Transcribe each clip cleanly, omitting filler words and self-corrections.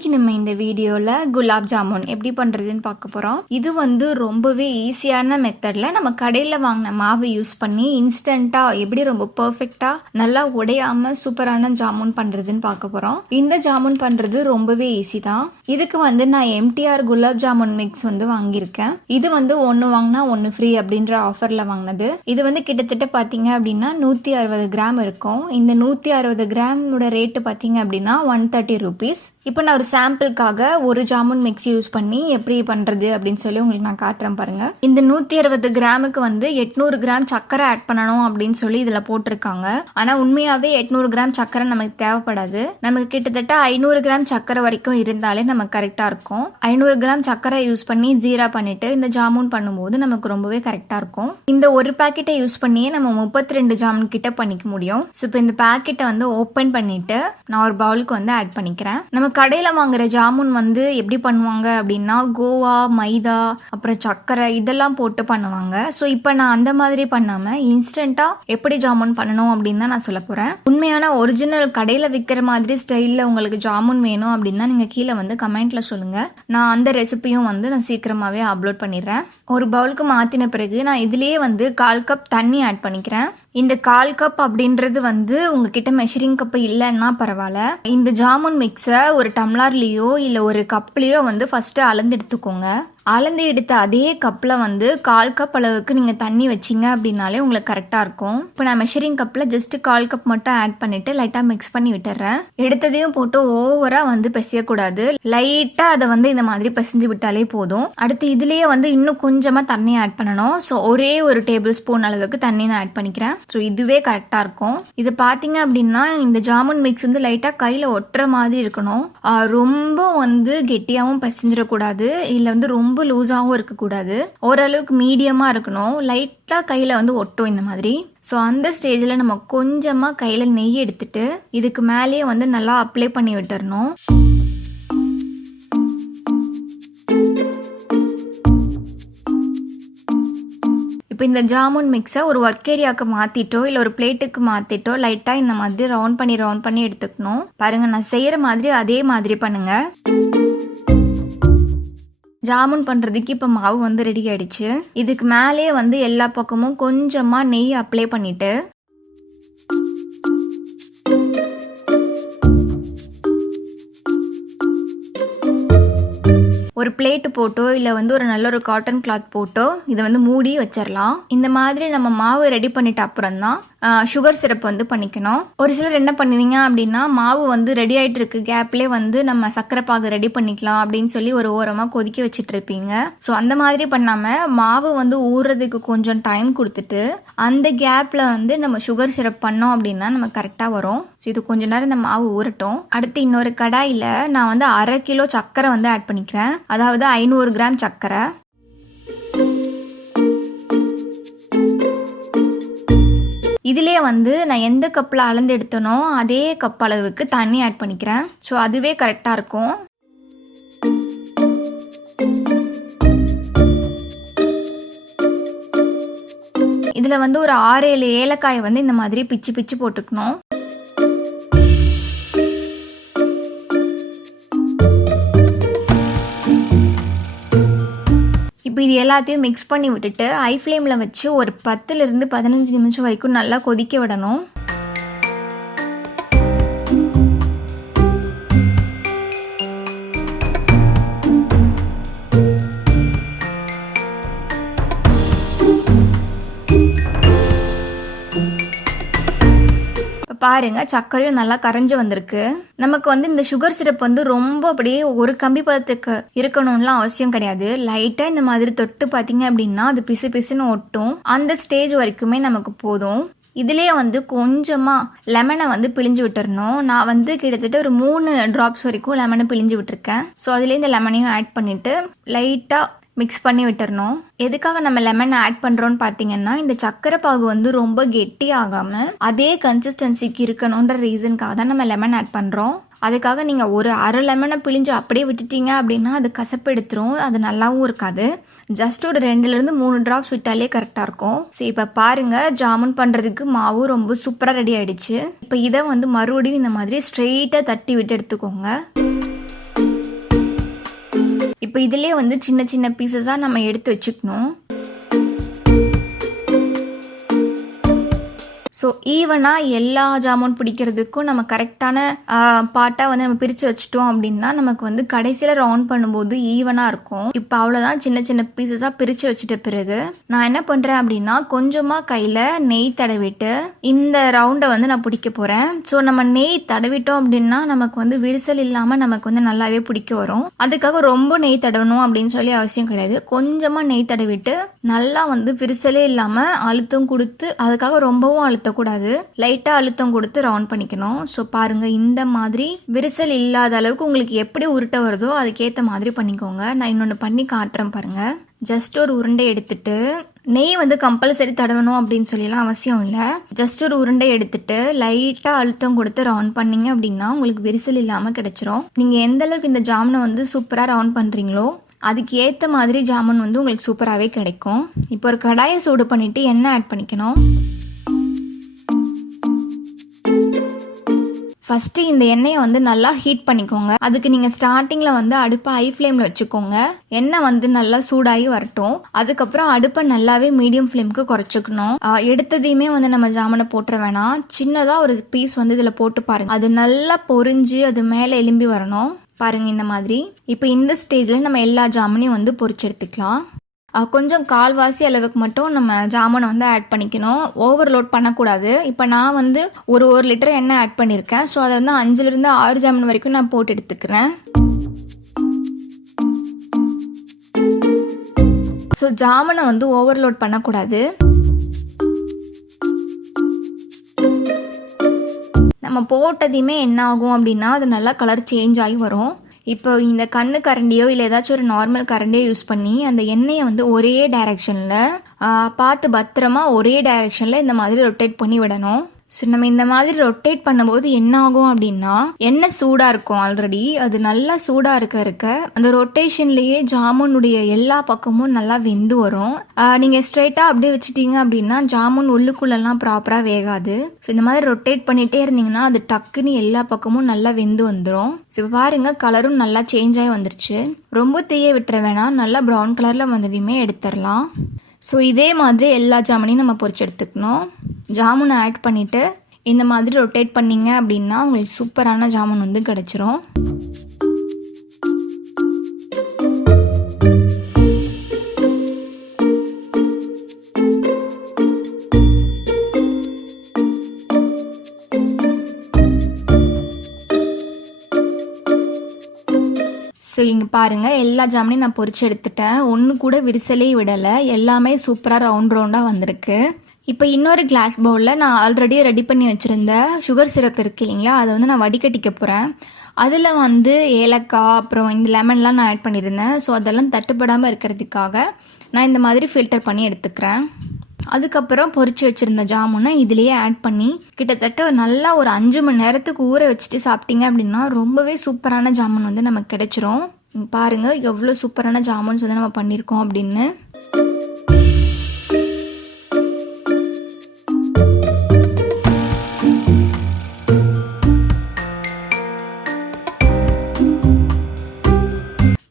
இன்னைக்கு நம்ம இந்த வீடியோல குலாப் ஜாமுன் எப்படி பண்றதுன்னு பார்க்க போறோம். இது வந்து ரொம்பவே ஈஸியான மெத்தட்ல நம்ம கடையில வாங்கின மாவு யூஸ் பண்ணி இன்ஸ்டன்ட்டா எப்படி ரொம்ப பெர்ஃபெக்ட்டா நல்லா உடையாம சூப்பரான ஜாமுன் பண்றதுன்னு பார்க்க போறோம். இந்த ஜாமுன் பண்றது ரொம்பவே ஈஸி தான். இதுக்கு வந்து நான் MTR குலாப் ஜாமுன் மிக்ஸ் வந்து வாங்கியிருக்கேன். இது வந்து ஒன்று வாங்கினா ஒன்று ஃப்ரீ அப்படின்ற ஆஃபர்ல வாங்கினது. இது வந்து கிட்டத்தட்ட பார்த்தீங்க அப்படின்னா 160 கிராம் இருக்கும். இந்த 160 கிராமோட ரேட்டு பார்த்தீங்க அப்படின்னா 130 rupees. இப்போ நான் ஒரு சாம்பிளுக்காக ஒரு ஜாமுன் மிக்ஸ் யூஸ் பண்ணி எப்படி பண்றது அப்படின்னு சொல்லி உங்களுக்கு நான் காட்டுறேன் பாருங்க. இந்த 160 கிராமுக்கு வந்து 800 கிராம் சக்கரை ஆட் பண்ணணும் அப்படின்னு சொல்லி இதுல போட்டிருக்காங்க. ஆனா உண்மையாவே 800 கிராம் சக்கரை நமக்கு தேவைப்படாது. நமக்கு கிட்டத்தட்ட 500 கிராம் சக்கரை வரைக்கும் இருந்தாலே நமக்கு கரெக்டா இருக்கும். 500 கிராம் சக்கரை யூஸ் பண்ணி ஜீரா பண்ணிட்டு இந்த ஜாமுன் பண்ணும்போது நமக்கு ரொம்பவே கரெக்டா இருக்கும். இந்த ஒரு பாக்கெட்டை யூஸ் பண்ணியே நம்ம 32 ஜாமுன் கிட்ட பண்ணிக்க முடியும். ஸோ இப்போ இந்த பாக்கெட்டை வந்து ஓப்பன் பண்ணிட்டு நான் ஒரு பவுலுக்கு வந்து ஆட் பண்ணிக்கிறேன். நம்ம கடையில் வாங்குற ஜாமுன் வந்து எப்படி பண்ணுவாங்க அப்படின்னா கோவா, மைதா, அப்புறம் சர்க்கரை இதெல்லாம் போட்டு பண்ணுவாங்க. ஸோ இப்போ நான் அந்த மாதிரி பண்ணாமல் இன்ஸ்டண்ட்டாக எப்படி ஜாமுன் பண்ணணும் அப்படின்னு தான் நான் சொல்ல போகிறேன். உண்மையான ஒரிஜினல் கடையில் விற்கிற மாதிரி ஸ்டைலில் உங்களுக்கு ஜாமுன் வேணும் அப்படின்னா நீங்கள் கீழே வந்து கமெண்ட்டில் சொல்லுங்கள். நான் அந்த ரெசிபியும் வந்து நான் சீக்கிரமாகவே அப்லோட் பண்ணிடுறேன். ஒரு பவுலுக்கு மாற்றின பிறகு நான் இதுலேயே வந்து 1/4 கப் தண்ணி ஆட் பண்ணிக்கிறேன். இந்த 1/4 கப் அப்படின்றது வந்து உங்ககிட்ட மெஷரிங் கப் இல்லைன்னா பரவாயில்ல. இந்த ஜாமுன் மிக்ஸை ஒரு டம்ளர்லேயோ இல்லை ஒரு கப்லேயோ வந்து ஃபஸ்ட்டு அளந்து எடுத்துக்கோங்க. அளந்து எடுத்த அதே கப்பில் வந்து 1/4 கப் அளவுக்கு நீங்கள் தண்ணி வச்சிங்க அப்படின்னாலே உங்களுக்கு கரெக்டாக இருக்கும். இப்போ நான் மெஷரிங் கப்பில் ஜஸ்ட் 1/4 கப் மட்டும் ஆட் பண்ணிவிட்டு லைட்டாக மிக்ஸ் பண்ணி விட்டுறேன். எடுத்ததையும் போட்டு ஓவராக வந்து பிசையக்கூடாது. லைட்டாக அதை வந்து இந்த மாதிரி பிசைஞ்சு விட்டாலே போதும். அடுத்து இதுலேயே வந்து இன்னும் கொஞ்சமாக தண்ணி ஆட் பண்ணணும். ஸோ ஒரே ஒரு டேபிள் ஸ்பூன் அளவுக்கு தண்ணி நான் ஆட் பண்ணிக்கிறேன். ஸோ இதுவே கரெக்டாக இருக்கும். இது பார்த்தீங்க அப்படின்னா இந்த ஜாமுன் மிக்ஸ் வந்து லைட்டாக கையில் ஒட்டுற மாதிரி இருக்கணும். ரொம்ப வந்து கெட்டியாகவும் பிசைஞ்சிடக்கூடாது, இல்லை வந்து ரொம்ப லூஸாகவும் இருக்கக்கூடாது. ஓரளவுக்கு மீடியமாக இருக்கணும். லைட்டாக கையில் வந்து ஒட்டும் இந்த மாதிரி. ஸோ அந்த ஸ்டேஜில் நம்ம கொஞ்சமாக கையில் நெய் எடுத்துட்டு இதுக்கு மேலேயே வந்து நல்லா அப்ளை பண்ணி விட்டுறணும். இப்போ இந்த ஜாமுன் மிக்ஸை ஒரு ஒர்க் ஏரியாவுக்கு மாற்றிட்டோ இல்லை ஒரு பிளேட்டுக்கு மாற்றிட்டோ லைட்டாக இந்த மாதிரி ரவுண்ட் பண்ணி எடுத்துக்கணும். பாருங்கள், நான் செய்கிற மாதிரி அதே மாதிரி பண்ணுங்கள். ஜாமுன் பண்ணுறதுக்கு இப்போ மாவு வந்து ரெடி ஆயிடுச்சு. இதுக்கு மேலே வந்து எல்லா பக்கமும் கொஞ்சமாக நெய் அப்ளை பண்ணிவிட்டு ஒரு பிளேட்டு போட்டோ இல்லை வந்து ஒரு நல்ல ஒரு காட்டன் கிளாத் போட்டோ இதை வந்து மூடி வச்சிடலாம். இந்த மாதிரி நம்ம மாவு ரெடி பண்ணிட்ட அப்புறம் தான் சுகர் சிரப் வந்து பண்ணிக்கணும். ஒரு சிலர் என்ன பண்ணுவீங்க அப்படின்னா மாவு வந்து ரெடி ஆகிட்டு இருக்கு கேப்லேயே வந்து நம்ம சர்க்கரை பாகு ரெடி பண்ணிக்கலாம் அப்படின்னு சொல்லி ஒரு ஓரமாக கொதிக்க வச்சுட்டு இருப்பீங்க. ஸோ அந்த மாதிரி பண்ணாமல் மாவு வந்து ஊறுறதுக்கு கொஞ்சம் டைம் கொடுத்துட்டு அந்த கேப்பில் வந்து நம்ம சுகர் சிரப் பண்ணோம் அப்படின்னா நம்ம கரெக்டாக வரும். ஸோ இது கொஞ்ச நேரம் இந்த மாவு ஊறட்டும். அடுத்து இன்னொரு கடாயில் நான் வந்து 1/2 கிலோ சர்க்கரை வந்து ஆட் பண்ணிக்கிறேன். அதாவது 500 கிராம் சர்க்கரை. இதிலே வந்து நான் எந்த கப்பில் அளந்து எடுத்தனோ அதே கப் அளவுக்கு தண்ணி ஆட் பண்ணிக்கிறேன். ஸோ அதுவே கரெக்டாக இருக்கும். இதில் வந்து ஒரு 6-7 ஏலக்காயை வந்து இந்த மாதிரி பிச்சு போட்டுக்கணும். இப்போ இது எல்லாத்தையும் மிக்ஸ் பண்ணி விட்டுட்டு ஹை ஃப்ளேமில் வச்சு ஒரு 10 to 15 நிமிஷம் வரைக்கும் நல்லா கொதிக்க விடணும். பாருங்க, சர்க்கரையும் நல்லா கரைஞ்சி வந்திருக்கு. நமக்கு வந்து இந்த சுகர் சிரப் வந்து ரொம்ப அப்படியே ஒரு கம்பி பதத்துக்கு இருக்கணும்லாம் அவசியம் கிடையாது. லைட்டா இந்த மாதிரி தொட்டு பார்த்தீங்க அப்படின்னா அது பிசுன்னு ஒட்டும். அந்த ஸ்டேஜ் வரைக்குமே நமக்கு போதும். இதுலேயே வந்து கொஞ்சமாக லெமனை வந்து பிழிஞ்சு விட்டுறணும். நான் வந்து கிட்டத்தட்ட ஒரு 3 drops வரைக்கும் லெமனை பிழிஞ்சு விட்டுருக்கேன். ஸோ அதுலேயே இந்த லெமனையும் ஆட் பண்ணிவிட்டு லைட்டாக மிக்ஸ் பண்ணி விட்டுறணும். எதுக்காக நம்ம லெமன் ஆட் பண்ணுறோன்னு பார்த்தீங்கன்னா இந்த சக்கரை பாகு வந்து ரொம்ப கெட்டி ஆகாமல் அதே கன்சிஸ்டன்சிக்கு இருக்கணுன்ற ரீசனுக்காக தான் நம்ம லெமன் ஆட் பண்ணுறோம். அதுக்காக நீங்கள் ஒரு 1/2 லெமனை பிழிஞ்சு அப்படியே விட்டுட்டீங்க அப்படின்னா அது கசப்பு எடுத்துரும், அது நல்லாவும் இருக்காது. ஜஸ்ட் ஒரு 2-3 drops விட்டாலே கரெக்டாக இருக்கும். சரி, இப்போ பாருங்கள், ஜாமுன் பண்ணுறதுக்கு மாவு ரொம்ப சூப்பராக ரெடி ஆகிடுச்சு. இப்போ இதை வந்து மறுபடியும் இந்த மாதிரி ஸ்ட்ரெயிட்டாக தட்டி விட்டு எடுத்துக்கோங்க. இப்போ இதிலே வந்து சின்ன சின்ன பீசஸாக நம்ம எடுத்து வச்சுக்கணும். ஸோ ஈவனாக எல்லா ஜாமுன் பிடிக்கிறதுக்கும் நம்ம கரெக்டான பாட்டாக வந்து நம்ம பிரித்து வச்சுட்டோம் அப்படின்னா நமக்கு வந்து கடைசியில் ரவுண்ட் பண்ணும்போது ஈவனாக இருக்கும். இப்போ அவ்வளோதான், சின்ன சின்ன பீசஸாக பிரித்து வச்சுட்ட பிறகு நான் என்ன பண்ணுறேன் அப்படின்னா கொஞ்சமாக கையில் நெய் தடவிட்டு இந்த ரவுண்டை வந்து நான் பிடிக்க போகிறேன். ஸோ நம்ம நெய் தடவிட்டோம் அப்படின்னா நமக்கு வந்து விரிசல் இல்லாமல் நமக்கு வந்து நல்லாவே பிடிக்க வரும். அதுக்காக ரொம்ப நெய் தடவணும் அப்படின்னு சொல்லி அவசியம் கிடையாது. கொஞ்சமாக நெய் தடவிட்டு நல்லா வந்து விரிசலே இல்லாமல் அழுத்தம் கொடுத்து, அதுக்காக ரொம்பவும் கூடாது, லைட்டா அழுத்தம் கொடுத்து ரவுண்ட் பண்ணிக்கணும். ஸோ பாருங்க, இந்த மாதிரி விரிசல் இல்லாத அளவுக்கு உங்களுக்கு எப்படி உருட்டை வருதோ அதுக்கேற்ற மாதிரி பண்ணிக்கோங்க. நான் இன்னொன்று பண்ணி காட்டுறேன் பாருங்க. ஜஸ்ட் ஒரு உருண்டை எடுத்துட்டு, நெய் வந்து கம்பல்சரி தடவணும் அப்படின்னு சொல்லிலாம் அவசியம் இல்லை. ஜஸ்ட் ஒரு உருண்டை எடுத்துட்டு லைட்டா அழுத்தம் கொடுத்து ரவுண்ட் பண்ணீங்க அப்படின்னா உங்களுக்கு விரிசல் இல்லாமல் கிடைச்சிரும். நீங்க எந்த அளவுக்கு இந்த ஜாமுனை வந்து சூப்பரா ரவுண்ட் பண்றீங்களோ அதுக்கு ஏற்ற மாதிரி ஜாமுன் வந்து உங்களுக்கு சூப்பராகவே கிடைக்கும். இப்போ ஒரு கடாயை சூடு பண்ணிட்டு எண்ணெய் ஆட் பண்ணிக்கணும். ஃபஸ்ட்டு இந்த எண்ணெயை வந்து நல்லா ஹீட் பண்ணிக்கோங்க. அதுக்கு நீங்கள் ஸ்டார்டிங்கில் வந்து அடுப்பை ஹை ஃப்ளேமில் வச்சுக்கோங்க. எண்ணெய் வந்து நல்லா சூடாகி வரட்டும். அதுக்கப்புறம் அடுப்பை நல்லாவே மீடியம் ஃப்ளேமுக்கு குறைச்சிக்கணும். எடுத்ததையுமே வந்து நம்ம ஜாமுனை போட்டுற வேணாம். சின்னதாக ஒரு பீஸ் வந்து இதில் போட்டு பாருங்கள். அது நல்லா பொரிஞ்சு அது மேலே எலும்பி வரணும். பாருங்கள் இந்த மாதிரி. இப்போ இந்த ஸ்டேஜில் நம்ம எல்லா ஜாமுனையும் வந்து பொரிச்சு எடுத்துக்கலாம். கொஞ்சம் கால்வாசி அளவுக்கு மட்டும் நம்ம ஜாமுனை வந்து ஆட் பண்ணிக்கணும். ஓவர்லோட் பண்ணக்கூடாது. இப்போ நான் வந்து ஒரு லிட்டர் எண்ணெய் ஆட் பண்ணியிருக்கேன். ஸோ அதை வந்து 5லிருந்து 6 ஜாமுன் வரைக்கும் நான் போட்டு எடுத்துக்கிறேன். ஸோ ஜாமுனை வந்து ஓவர்லோட் பண்ணக்கூடாது. நம்ம போட்டதையுமே என்ன ஆகும் அப்படின்னா அது நல்லா கலர் சேஞ்ச் ஆகி வரும். இப்போ இந்த கண்ணு கரண்டியோ இல்லை ஏதாச்சும் ஒரு நார்மல் கரண்டியோ யூஸ் பண்ணி அந்த எண்ணெயை வந்து ஒரே டைரக்ஷனில் பார்த்து பத்திரமா ஒரே டைரக்ஷனில் இந்த மாதிரி ரொட்டேட் பண்ணி விடணும். ஸோ நம்ம இந்த மாதிரி ரொட்டேட் பண்ணும்போது என்ன ஆகும் அப்படின்னா எண்ணெய் சூடாக இருக்கும். ஆல்ரெடி அது நல்லா சூடாக இருக்க அந்த ரொட்டேஷன்லேயே ஜாமுனுடைய எல்லா பக்கமும் நல்லா வெந்து வரும். நீங்கள் ஸ்ட்ரைட்டாக அப்படியே வச்சுட்டீங்க அப்படின்னா ஜாமுன் உள்ளுக்குள்ளெல்லாம் ப்ராப்பராக வேகாது. ஸோ இந்த மாதிரி ரொட்டேட் பண்ணிகிட்டே இருந்தீங்கன்னா அது டக்குன்னு எல்லா பக்கமும் நல்லா வெந்து வந்துடும். ஸோ இப்போ பாருங்கள், கலரும் நல்லா சேஞ்ச் ஆகி வந்துருச்சு. ரொம்ப தீய விட்டுற வேணாம், நல்லா ப்ரௌன் கலரில் வந்ததையுமே எடுத்துடலாம். ஸோ இதே மாதிரி எல்லா ஜாமுனையும் நம்ம பொரிச்சு எடுத்துக்கணும். ஜாமுனை ஆட் பண்ணிவிட்டு இந்த மாதிரி ரொட்டேட் பண்ணிங்க அப்படின்னா உங்களுக்கு சூப்பரான ஜாமுன் வந்து கிடச்சிரும். ஸோ இங்கே பாருங்கள், எல்லா ஜாமுனையும் நான் பொரிச்சு எடுத்துட்டேன். ஒன்று கூட விரிசலே விடலை. எல்லாமே சூப்பராக ரவுண்டாக வந்திருக்கு. இப்போ இன்னொரு கிளாஸ் பவுலில் நான் ஆல்ரெடி ரெடி பண்ணி வச்சுருந்த சுகர் சிரப் இருக்கு இல்லைங்களா, அதை வந்து நான் வடிகட்டிக்க போகிறேன். அதில் வந்து ஏலக்காய் அப்புறம் இந்த லெமன்லாம் நான் ஆட் பண்ணியிருந்தேன். ஸோ அதெல்லாம் தட்டுப்படாமல் இருக்கிறதுக்காக நான் இந்த மாதிரி ஃபில்டர் பண்ணி எடுத்துக்கிறேன். அதுக்கப்புறம் பொரிச்சு வச்சுருந்த ஜாமுனை இதுலேயே ஆட் பண்ணி கிட்டத்தட்ட நல்லா ஒரு 5 மணி நேரத்துக்கு ஊற வச்சுட்டு சாப்பிட்டீங்க அப்படின்னா ரொம்பவே சூப்பரான ஜாமுன் வந்து நமக்கு கிடைச்சிரும். பாருங்கள் எவ்வளோ சூப்பரான ஜாமுன்ஸ் வந்து நம்ம பண்ணியிருக்கோம் அப்படின்னு.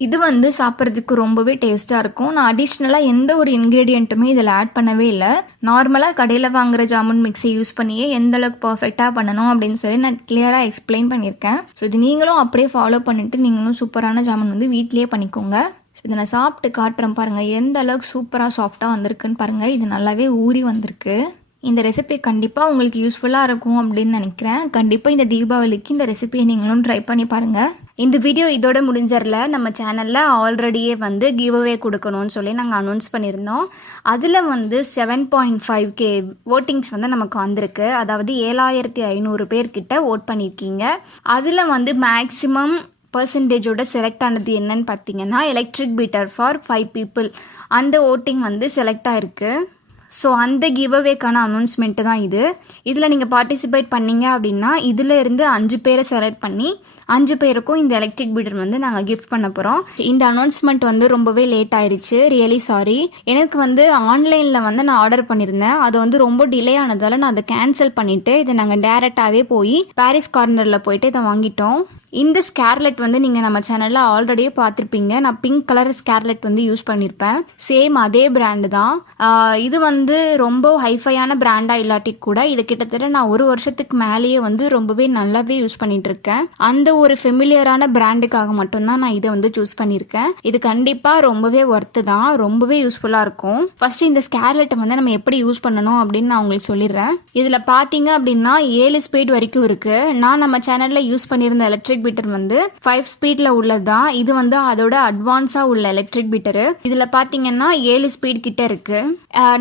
இது வந்து சாப்பிட்றதுக்கு ரொம்பவே டேஸ்ட்டாக இருக்கும். நான் அடிஷ்னலாக எந்த ஒரு இன்க்ரீடியண்ட்டுமே இதில் ஆட் பண்ணவே இல்லை. நார்மலாக கடையில் வாங்குகிற ஜாமுன் மிக்ஸி யூஸ் பண்ணியே எந்த அளவுக்கு பர்ஃபெக்டாக பண்ணணும் அப்படின்னு சொல்லி நான் கிளியராக எக்ஸ்பிளைன் பண்ணியிருக்கேன். ஸோ இது நீங்களும் அப்படியே ஃபாலோ பண்ணிவிட்டு நீங்களும் சூப்பரான ஜாமுன் வந்து வீட்டிலேயே பண்ணிக்கோங்க. இதை நான் சாப்பிட்டு காட்டுறேன் பாருங்கள், எந்த அளவுக்கு சூப்பராக சாஃப்டாக வந்திருக்குன்னு பாருங்கள். இது நல்லாவே ஊறி வந்திருக்கு. இந்த ரெசிபி கண்டிப்பாக உங்களுக்கு யூஸ்ஃபுல்லாக இருக்கும் அப்படின்னு நினைக்கிறேன். கண்டிப்பாக இந்த தீபாவளிக்கு இந்த ரெசிபியை நீங்களும் ட்ரை பண்ணி பாருங்கள். இந்த வீடியோ இதோட முடிஞ்சிடல. நம்ம சேனலில் ஆல்ரெடியே வந்து கிவ்அவே கொடுக்கணும்னு சொல்லி நாங்கள் அனௌன்ஸ் பண்ணியிருந்தோம். அதில் வந்து 7.5K ஓட்டிங்ஸ் வந்து நமக்கு வந்திருக்கு. அதாவது 7500 பேர்கிட்ட ஓட் பண்ணியிருக்கீங்க. அதில் வந்து மேக்ஸிமம் பர்சன்டேஜோட செலக்ட் ஆனது என்னன்னு பார்த்தீங்கன்னா எலக்ட்ரிக் பீட்டர் ஃபார் 5 people அந்த ஓட்டிங் வந்து செலக்ட் ஆகிருக்கு. ஸோ அந்த கிவ்அவேக்கான அனௌன்ஸ்மெண்ட்டு தான் இது. இதில் நீங்கள் பார்ட்டிசிபேட் பண்ணீங்க அப்படின்னா இதில் இருந்து 5 பேரை செலக்ட் பண்ணி 5 பேருக்கும் இந்த எலக்ட்ரிக் பீட்டர் வந்து நாங்கள் கிஃப்ட் பண்ண போகிறோம். இந்த அனௌன்ஸ்மெண்ட் வந்து ரொம்பவே லேட் ஆயிடுச்சு, ரியலி சாரி. எனக்கு வந்து ஆன்லைனில் வந்து நான் ஆர்டர் பண்ணியிருந்தேன், அது வந்து ரொம்ப டிலே ஆனதால் நான் அதை கேன்சல் பண்ணிவிட்டு இதை நாங்கள் டேரெக்டாகவே போய் பாரிஸ் கார்னரில் போயிட்டு இதை வாங்கிட்டோம். இந்த ஸ்கேர்லெட் வந்து நீங்கள் நம்ம சேனலில் ஆல்ரெடியே பார்த்துருப்பீங்க. நான் பிங்க் கலர் ஸ்கேர்லெட் வந்து யூஸ் பண்ணியிருப்பேன். சேம் அதே பிராண்டு தான். இது வந்து ரொம்ப ஹைஃபையான பிராண்டாக இல்லாட்டி கூட இது கிட்டத்தட்ட நான் 1 வருஷத்துக்கு மேலேயே வந்து ரொம்பவே நல்லாவே யூஸ் பண்ணிட்டு இருக்கேன். அந்த ஒரு ஃபெமிலியரான பிராண்டுக்காக மட்டும்தான் நான் இதை வந்து சூஸ் பண்ணியிருக்கேன். இது கண்டிப்பாக ரொம்பவே ஒர்த்து தான், ரொம்பவே யூஸ்ஃபுல்லாக இருக்கும். ஃபர்ஸ்ட் இந்த ஸ்கேர்லெட்டை வந்து நம்ம எப்படி யூஸ் பண்ணணும் அப்படின்னு நான் உங்களுக்கு சொல்லிடுறேன். இதில் பார்த்தீங்க அப்படின்னா 7 ஸ்பீட் வரைக்கும் இருக்குது. நான் நம்ம சேனலில் யூஸ் பண்ணியிருந்த எலக்ட்ரிக் பீட்டர் வந்து 5 ஸ்பீட்ல உள்ளதுதான். இது வந்து அதோட அட்வான்ஸா உள்ள எலக்ட்ரிக் பீட்டர். இதுல பாத்தீங்கன்னா 7 ஸ்பீட் கிட்ட இருக்கு.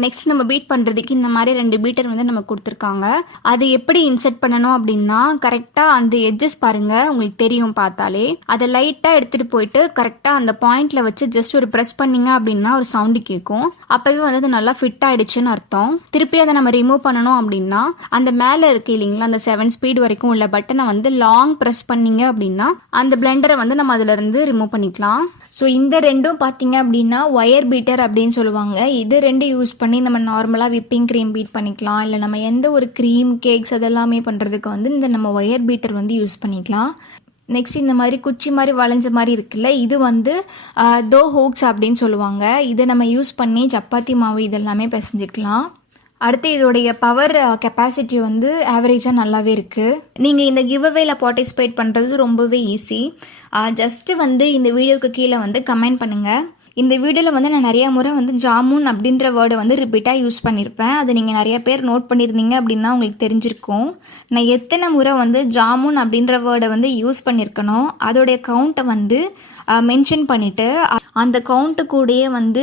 நெக்ஸ்ட் நம்ம பீட் பண்றதுக்கு இந்த மாதிரி 2 பீட்டர் வந்து நம்ம கொடுத்துருக்காங்க. அது எப்படி இன்செர்ட் பண்ணணும் அப்படின்னா கரெக்டா அந்த எட்ஜஸ் பாருங்க, உங்களுக்கு தெரியும் பார்த்தாலே. அதை லைட்டா எடுத்துட்டு போயிட்டு கரெக்டா அந்த பாயிண்ட்ல வச்சு ஜஸ்ட் ஒரு பிரஸ் பண்ணீங்க அப்படின்னா ஒரு சவுண்டு கேட்கும். அப்பவே வந்து அது நல்லா ஃபிட் ஆயிடுச்சுன்னு அர்த்தம். திருப்பி அதை நம்ம ரிமூவ் பண்ணணும் அப்படின்னா அந்த மேல இருக்கு இல்லைங்களா, அந்த 7 ஸ்பீட் வரைக்கும் உள்ள பட்டனை வந்து லாங் பிரஸ் பண்ணீங்க அப்படின்னா அந்த பிளெண்டரை வந்து நம்ம அதுல இருந்து ரிமூவ் பண்ணிக்கலாம். ஸோ இந்த ரெண்டும் பார்த்தீங்க அப்படின்னா ஒயர் பீட்டர் அப்படின்னு சொல்லுவாங்க. இது 2 யூஸ் பண்ணி நம்ம நார்மலாக விப்பிங் க்ரீம் பீட் பண்ணிக்கலாம். இல்லை நம்ம எந்த ஒரு க்ரீம் கேக்ஸ் அதெல்லாமே பண்ணுறதுக்கு வந்து இந்த நம்ம ஒயர் பீட்டர் வந்து யூஸ் பண்ணிக்கலாம். நெக்ஸ்ட் இந்த மாதிரி குச்சி மாதிரி வளைஞ்ச மாதிரி இருக்குல்ல, இது வந்து தோ ஹூக்ஸ் அப்படின்னு சொல்லுவாங்க. இதை நம்ம யூஸ் பண்ணி சப்பாத்தி மாவு இதெல்லாமே பிசைஞ்சிக்கலாம். அடுத்து இதோடைய பவர் கெப்பாசிட்டி வந்து ஆவரேஜாக நல்லாவே இருக்குது. நீங்கள் இந்த கிவ்அவேல பார்ட்டிசிபேட் பண்ணுறது ரொம்பவே ஈஸி. ஜஸ்ட்டு வந்து இந்த வீடியோக்கு கீழே வந்து கமெண்ட் பண்ணுங்கள். இந்த வீடியோவில் வந்து நான் நிறைய முறை வந்து ஜாமுன் அப்படின்ற வேர்டை வந்து ரிப்பீட்டாக யூஸ் பண்ணியிருப்பேன். அதை நீங்கள் நிறைய பேர் நோட் பண்ணியிருந்தீங்க அப்படின்னா உங்களுக்கு தெரிஞ்சிருக்கும். நான் எத்தனை முறை வந்து ஜாமுன் அப்படின்ற வேர்டை வந்து யூஸ் பண்ணியிருக்கணும் அதோடைய கவுண்ட்டை வந்து மென்ஷன் பண்ணிவிட்டு அந்த கவுண்ட்டு கூடயே வந்து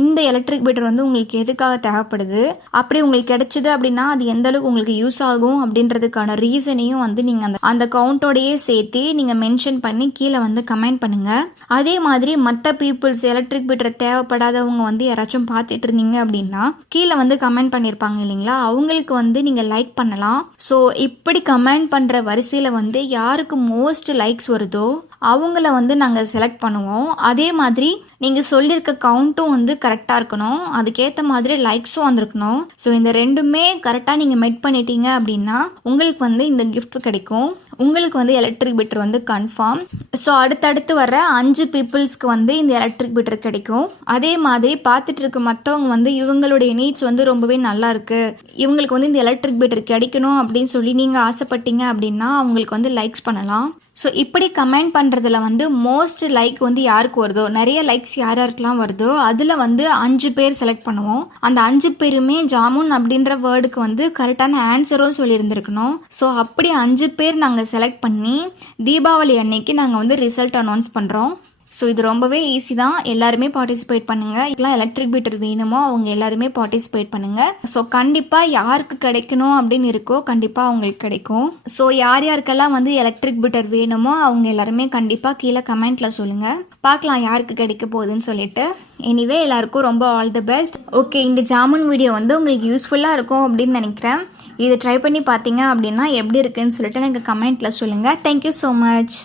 இந்த எலக்ட்ரிக் பீட்டர் வந்து உங்களுக்கு எதுக்காக தேவைப்படுது, அப்படி உங்களுக்கு கிடைச்சிது அப்படின்னா அது எந்த அளவுக்கு உங்களுக்கு யூஸ் ஆகும் அப்படின்றதுக்கான ரீசனையும் வந்து நீங்கள் அந்த கவுண்டோடையே சேர்த்து நீங்கள் மென்ஷன் பண்ணி கீழே வந்து கமெண்ட் பண்ணுங்கள். அதே மாதிரி மற்ற பீப்புள்ஸ் எலக்ட்ரிக் பீட்டர் தேவைப்படாதவங்க வந்து யாராச்சும் பார்த்துட்டு இருந்தீங்க அப்படின்னா கீழே வந்து கமெண்ட் பண்ணியிருப்பாங்க இல்லைங்களா, அவங்களுக்கு வந்து நீங்கள் லைக் பண்ணலாம். ஸோ இப்படி கமெண்ட் பண்ணுற வரிசையில் வந்து யாருக்கு மோஸ்ட் லைக்ஸ் வருதோ அவங்கள வந்து நாங்கள் செலக்ட் பண்ணுவோம். அதே மாதிரி நீங்கள் சொல்லியிருக்க கவுண்ட்டும் வந்து கரெக்டாக இருக்கணும், அதுக்கேற்ற மாதிரி லைக்ஸும் வந்திருக்கணும். ஸோ இந்த ரெண்டுமே கரெக்டாக நீங்கள் மெட் பண்ணிட்டீங்க அப்படின்னா உங்களுக்கு வந்து இந்த கிஃப்ட் கிடைக்கும். உங்களுக்கு வந்து எலக்ட்ரிக் பீட்டர் வந்து கன்ஃபார்ம். ஸோ அடுத்தடுத்து வர 5 பீப்புள்ஸ்க்கு வந்து இந்த எலக்ட்ரிக் பீட்டர் கிடைக்கும். அதே மாதிரி பார்த்துட்டு இருக்க மற்றவங்க வந்து இவங்களுடைய நீட்ஸ் வந்து ரொம்பவே நல்லா இருக்கு, இவங்களுக்கு வந்து இந்த எலக்ட்ரிக் பீட்டர் கிடைக்கணும் அப்படின்னு சொல்லி நீங்கள் ஆசைப்பட்டீங்க அப்படின்னா அவங்களுக்கு வந்து லைக்ஸ் பண்ணலாம். ஸோ இப்படி கமெண்ட் பண்ணுறதுல வந்து மோஸ்ட் லைக் வந்து யாருக்கு வருதோ, நிறைய லைக்ஸ் யாருக்கெல்லாம் வருதோ அதில் வந்து 5 பேர் செலக்ட் பண்ணுவோம். அந்த 5 பேருமே ஜாமுன் அப்படின்ற வேர்டுக்கு வந்து கரெக்டான ஆன்சரும் சொல்லியிருந்துருக்கணும். ஸோ அப்படி 5 பேர் நாங்கள் செலக்ட் பண்ணி தீபாவளி அன்னைக்கு நாங்கள் வந்து ரிசல்ட் அனௌன்ஸ் பண்ணுறோம். ஸோ இது ரொம்பவே ஈஸி தான், எல்லாருமே பார்ட்டிசிபேட் பண்ணுங்கள். இதெல்லாம் எலக்ட்ரிக் பீட்டர் வேணுமோ அவங்க எல்லாருமே பார்ட்டிசிபேட் பண்ணுங்கள். ஸோ கண்டிப்பாக யாருக்கு கிடைக்கணும் அப்படின்னு இருக்கோ கண்டிப்பாக அவங்களுக்கு கிடைக்கும். ஸோ யார் யாருக்கெல்லாம் வந்து எலக்ட்ரிக் பீட்டர் வேணுமோ அவங்க எல்லாருமே கண்டிப்பாக கீழே கமெண்ட்டில் சொல்லுங்கள், பார்க்கலாம் யாருக்கு கிடைக்க போகுதுன்னு சொல்லிட்டு. எனிவே எல்லாருக்கும் ரொம்ப ஆல் தி பெஸ்ட். ஓகே, இந்த ஜாமுன் வீடியோ வந்து உங்களுக்கு யூஸ்ஃபுல்லாக இருக்கும் அப்படின்னு நினைக்கிறேன். இதை ட்ரை பண்ணி பார்த்தீங்க அப்படின்னா எப்படி இருக்குன்னு சொல்லிட்டு எனக்கு கமெண்ட்டில் சொல்லுங்கள். Thank you so much.